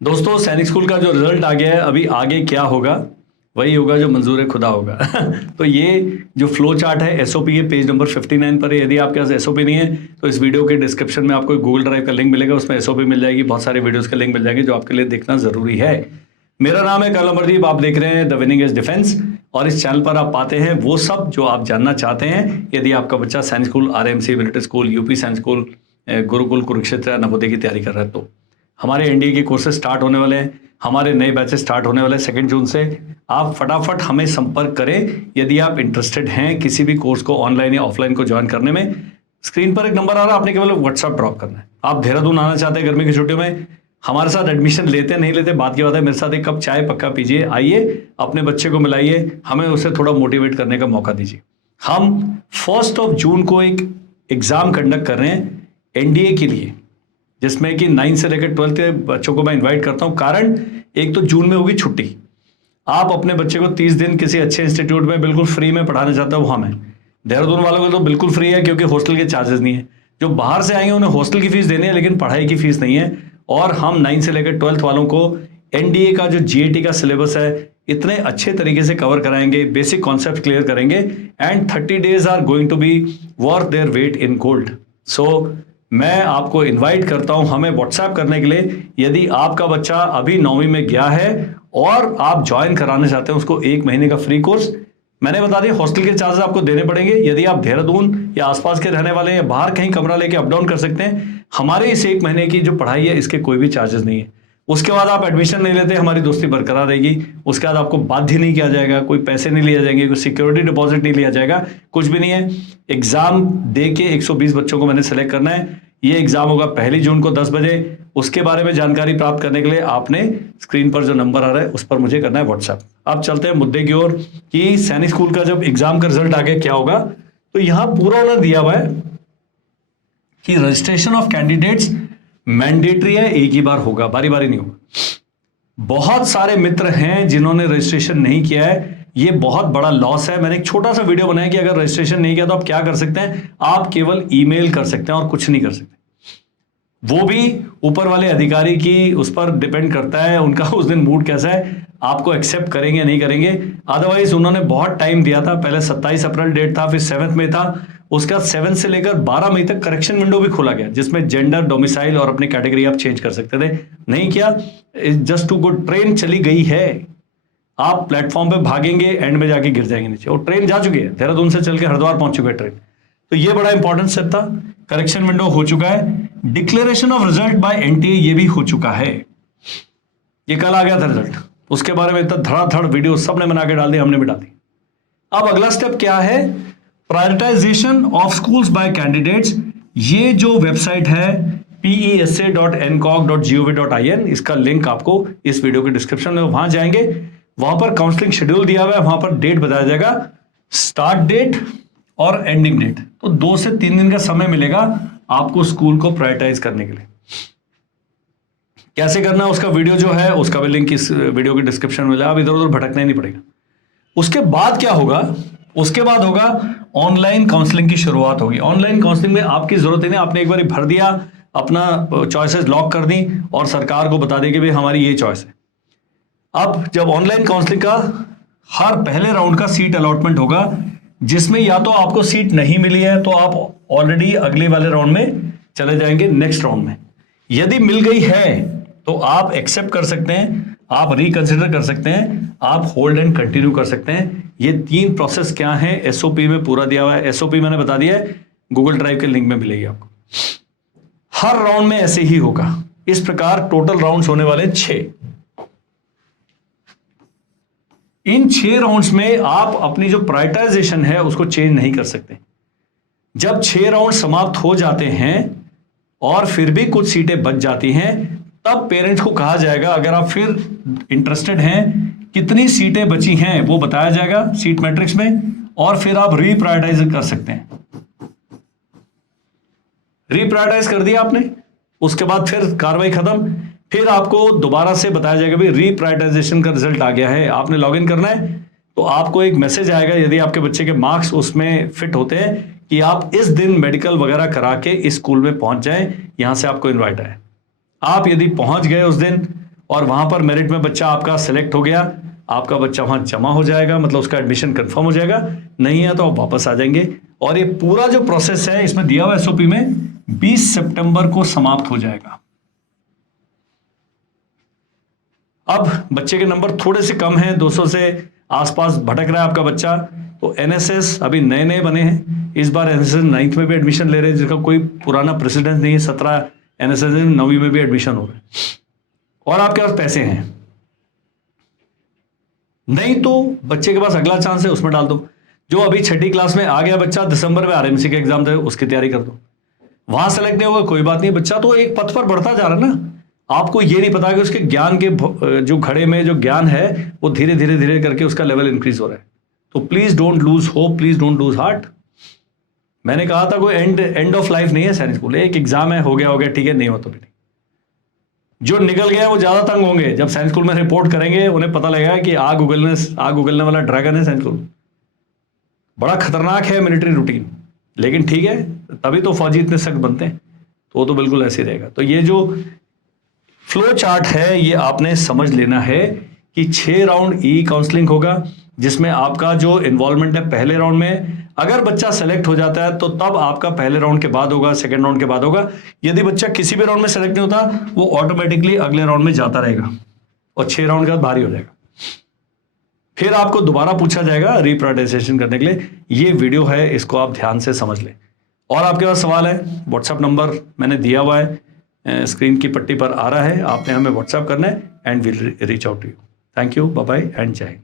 दोस्तों सैनिक स्कूल का जो रिजल्ट आ गया है, अभी आगे क्या होगा वही होगा जो मंजूर खुदा होगा। तो ये जो फ्लो चार्ट है एसओपी है, पेज नंबर 59 पर है। यदि आपके पास एसओपी नहीं है तो इस वीडियो के डिस्क्रिप्शन में आपको गूगल ड्राइव का लिंक मिलेगा, उसमें एसओपी मिल जाएगी, बहुत सारे वीडियोस के लिंक मिल जाएंगे जो आपके लिए देखना जरूरी है। मेरा नाम है कर्नल अमरदीप, आप देख रहे हैं द विनिंग एज डिफेंस, और इस चैनल पर आप पाते हैं वो सब जो आप जानना चाहते हैं। यदि आपका बच्चा सैनिक school, RMC, military school, UP सैनिक स्कूल, गुरुकुल, कुरुक्षेत्र, नवोदय की तैयारी कर रहे हैं तो हमारे एनडीए के कोर्सेज स्टार्ट होने वाले हैं, हमारे नए बैचेस स्टार्ट होने वाले हैं 2 जून से। आप फटाफट हमें संपर्क करें यदि आप इंटरेस्टेड हैं किसी भी कोर्स को ऑनलाइन या ऑफलाइन को ज्वाइन करने में। स्क्रीन पर एक नंबर आ रहा है, आपने केवल व्हाट्सएप ड्रॉप करना है। आप देहरादून आना चाहते हैं गर्मी की छुट्टियों में, हमारे साथ एडमिशन लेते नहीं लेते बात की बात है, मेरे साथ एक कप चाय पक्का पीजिए, आइए अपने बच्चे को मिलाइए, हमें उसे थोड़ा मोटिवेट करने का मौका दीजिए। हम 1 जून को एक एग्जाम कंडक्ट कर रहे हैं एनडीए के लिए, जिसमें कि 9 से लेकर 12 के बच्चों को मैं इनवाइट करता हूं। कारण एक तो जून में होगी छुट्टी, आप अपने बच्चे को 30 दिन किसी अच्छे इंस्टीट्यूट में बिल्कुल फ्री में पढ़ाना चाहते हो, वहां में देहरादून वालों को तो बिल्कुल फ्री है क्योंकि हॉस्टल के चार्जेस नहीं है। जो बाहर से आएंगे उन्हें हॉस्टल की फीस देनी है लेकिन पढ़ाई की फीस नहीं है। और हम 9 से लेकर 12 वालों को एनडीए का जो जीएटी का सिलेबस है इतने अच्छे तरीके से कवर कराएंगे, बेसिक कॉन्सेप्ट क्लियर करेंगे, and 30 days are going to be worth their weight in gold. So मैं आपको इनवाइट करता हूं हमें व्हाट्सएप करने के लिए। यदि आपका बच्चा अभी 9वीं में गया है और आप ज्वाइन कराना चाहते हैं उसको 1 महीने का फ्री कोर्स, मैंने बता दिया हॉस्टल के चार्जेस आपको देने पड़ेंगे। यदि आप देहरादून या आसपास के रहने वाले या बाहर कहीं कमरा लेके अप डाउन कर सकते हैं, हमारे इस 1 महीने की जो पढ़ाई है इसके कोई भी चार्जेस नहीं है। उसके बाद आप एडमिशन नहीं लेते, हमारी दोस्ती बरकरार रहेगी। उसके बाद आपको बाध्य नहीं किया जाएगा, कोई पैसे नहीं लिए जाएंगे, कोई सिक्योरिटी डिपॉजिट नहीं लिया जाएगा, कुछ भी नहीं है। एग्जाम दे के 120 बच्चों को मैंने सेलेक्ट करना है। ये एग्जाम होगा 1 जून को 10 बजे। उसके बारे में जानकारी प्राप्त करने के लिए आपने स्क्रीन पर जो नंबर आ रहा है उस पर मुझे करना है व्हाट्सएप। अब चलते हैं मुद्दे की ओर कि सैनिक स्कूल का जब एग्जाम का रिजल्ट आ गया क्या होगा। तो यहां पूरा उन्होंने दिया हुआ है कि रजिस्ट्रेशन ऑफ कैंडिडेट्स मैंडेटरी है, एक ही बार होगा, बारी बारी नहीं होगा। बहुत सारे मित्र हैं जिन्होंने रजिस्ट्रेशन नहीं किया है, ये बहुत बड़ा लॉस है। मैंने एक छोटा सा वीडियो बनाया कि अगर रजिस्ट्रेशन नहीं किया तो आप क्या कर सकते हैं। आप केवल ईमेल कर सकते हैं और कुछ नहीं कर सकते। वो भी ऊपर वाले अधिकारी की उस पर डिपेंड करता है, उनका उस दिन मूड कैसा है, आपको एक्सेप्ट करेंगे नहीं करेंगे। अदरवाइज उन्होंने बहुत टाइम दिया था, पहले 27 अप्रैल डेट था, फिर 7 मई था, उसके बाद 7 से लेकर 12 मई तक करेक्शन विंडो भी खोला गया जिसमें जेंडर, डोमिसाइल और अपनी कैटेगरी आप चेंज कर सकते थे। नहीं किया, जस्ट टू गुड। ट्रेन चली गई है, आप प्लेटफॉर्म पे भागेंगे, एंड में जाके गिर जाएंगे नीचे। और ट्रेन जा चुकी है, देहरादून से चल के हरिद्वार पहुंच चुकी है ट्रेन। तो ये बड़ा इंपॉर्टेंट स्टेप था। करेक्शन विंडो हो चुका है, declaration of result by NTA ये भी हो चुका है। ये कल आ गया था रिजल्ट, उसके बारे में इतना धड़ाधड़ वीडियो सबने बना के डाल दी, हमने भी डाल दी। अब अगला स्टेप क्या है, prioritisation of schools bye candidates. ये जो वेबसाइट है pesa.ncog.gov.in, इसका लिंक आपको इस वीडियो के डिस्क्रिप्शन में, वहां जाएंगे, वहां पर काउंसलिंग शेड्यूल दिया हुआ है, वहां पर डेट बताया जाएगा, स्टार्ट डेट और एंडिंग डेट। तो 2 से 3 दिन का समय मिलेगा आपको स्कूल को प्रायोरिटाइज करने के लिए। कैसे करना है उसका वीडियो जो है उसका भी लिंक इस वीडियो के डिस्क्रिप्शन में मिलेगा, आप इधर उधर भटकना ही नहीं पड़ेगा। उसके बाद क्या होगा, उसके बाद होगा ऑनलाइन काउंसलिंग की शुरुआत होगी। ऑनलाइन काउंसलिंग में आपकी जरूरत ही नहीं, आपने एक बार भर दिया, अपना चॉइसेस लॉक कर दी और सरकार को बता दें कि भाई हमारी ये चॉइस है। अब जब ऑनलाइन काउंसलिंग का हर पहले राउंड का सीट अलॉटमेंट होगा, जिसमें या तो आपको सीट नहीं मिली है तो आप ऑलरेडी अगले वाले राउंड में चले जाएंगे, नेक्स्ट राउंड में। यदि मिल गई है तो आप एक्सेप्ट कर सकते हैं, आप रिकंसिडर कर सकते हैं, आप होल्ड एंड कंटिन्यू कर सकते हैं। ये 3 प्रोसेस क्या है एसओपी में पूरा दिया हुआ है। एसओपी मैंने बता दिया है, गूगल ड्राइव के लिंक में मिलेगी आपको। हर राउंड में ऐसे ही होगा। इस प्रकार टोटल राउंड्स होने वाले 6। इन 6 राउंड्स में आप अपनी जो प्रायोरिटाइजेशन है उसको चेंज नहीं कर सकते। जब 6 राउंड समाप्त हो जाते हैं और फिर भी कुछ सीटें बच जाती हैं, तब पेरेंट्स को कहा जाएगा, अगर आप फिर इंटरेस्टेड हैं कितनी सीटें बची हैं वो बताया जाएगा सीट मैट्रिक्स में, और फिर आप रीप्रायोरिटाइज कर सकते हैं। रीप्रायोरिटाइज कर दिया आपने, उसके बाद फिर कार्रवाई खत्म, फिर आपको दोबारा से बताया जाएगा भाई रीप्रायोरिटाइजेशन का रिजल्ट आ गया है, आपने लॉगिन करना है। तो आपको एक मैसेज आएगा, यदि आपके बच्चे के मार्क्स उसमें फिट होते हैं, कि आप इस दिन मेडिकल वगैरह करा के इस स्कूल में पहुंच जाएं, यहां से आपको इनवाइट है। आप यदि पहुंच गए उस दिन और वहां पर मेरिट में बच्चा आपका सिलेक्ट हो गया, आपका बच्चा वहां जमा हो जाएगा, मतलब उसका एडमिशन कंफर्म हो जाएगा, नहीं है तो आप वापस आ जाएंगे। और ये पूरा जो प्रोसेस है इसमें दिया हुआ एसओपी में 20 सितंबर को समाप्त हो जाएगा। अब बच्चे के नंबर थोड़े से कम हैं, 200 से आसपास भटक रहा है आपका बच्चा, तो एनएसएस अभी नए नए बने हैं, इस बार एनएसएस 9th में भी एडमिशन ले रहे हैं, जिसका कोई पुराना प्रेसिडेंस नहीं है। 17 एनएसएस 9वीं में भी एडमिशन हो रहे हैं, और आपके पास पैसे हैं, नहीं तो बच्चे के पास अगला चांस है, उसमें डाल दो। जो अभी 6ठी क्लास में आ गया बच्चा, दिसंबर में आरएमसी का एग्जाम दे, उसकी तैयारी कर दो। वहां सेलेक्ट नहीं होगा कोई बात नहीं, बच्चा तो एक पथ पर बढ़ता जा रहा है ना। आपको ये नहीं पता कि उसके ज्ञान के जो घड़े में जो ज्ञान है वो धीरे धीरे धीरे करके उसका लेवल इंक्रीज हो रहा है। तो please don't lose hope, please don't lose heart. मैंने कहा था कोई एंड ऑफ लाइफ नहीं है सैनिक स्कूल, एक एग्जाम है, हो गया ठीक है, नहीं हो तो भी नहीं। जो निकल गया वो ज्यादा तंग होंगे, जब साइंस स्कूल में रिपोर्ट करेंगे उन्हें पता लगेगा कि आग उगलने वाला ड्रैगन है साइंस स्कूल, बड़ा खतरनाक है मिलिट्री रूटीन। लेकिन ठीक है, तभी तो फौजी इतने सख्त बनते हैं, तो वो तो बिल्कुल ऐसे ही रहेगा। तो ये जो फ्लो चार्ट है ये आपने समझ लेना है कि 6 राउंड ई काउंसलिंग होगा, जिसमें आपका जो इन्वॉल्वमेंट है पहले राउंड में, अगर बच्चा सेलेक्ट हो जाता है तो तब आपका पहले राउंड के बाद होगा, सेकंड राउंड के बाद होगा। यदि बच्चा किसी भी राउंड में सेलेक्ट नहीं होता, वो ऑटोमेटिकली अगले राउंड में जाता रहेगा और 6 राउंड के बाद भारी हो जाएगा। फिर आपको दोबारा पूछा जाएगा रिप्रायोरिटाइजेशन करने के लिए। ये वीडियो है, इसको आप ध्यान से समझ लें। और आपके पास सवाल है, व्हाट्सएप नंबर मैंने दिया हुआ है, स्क्रीन की पट्टी पर आ रहा है, आपने हमें व्हाट्सएप करना है and will reach out to you. Thank you, bye bye and Jai Hind.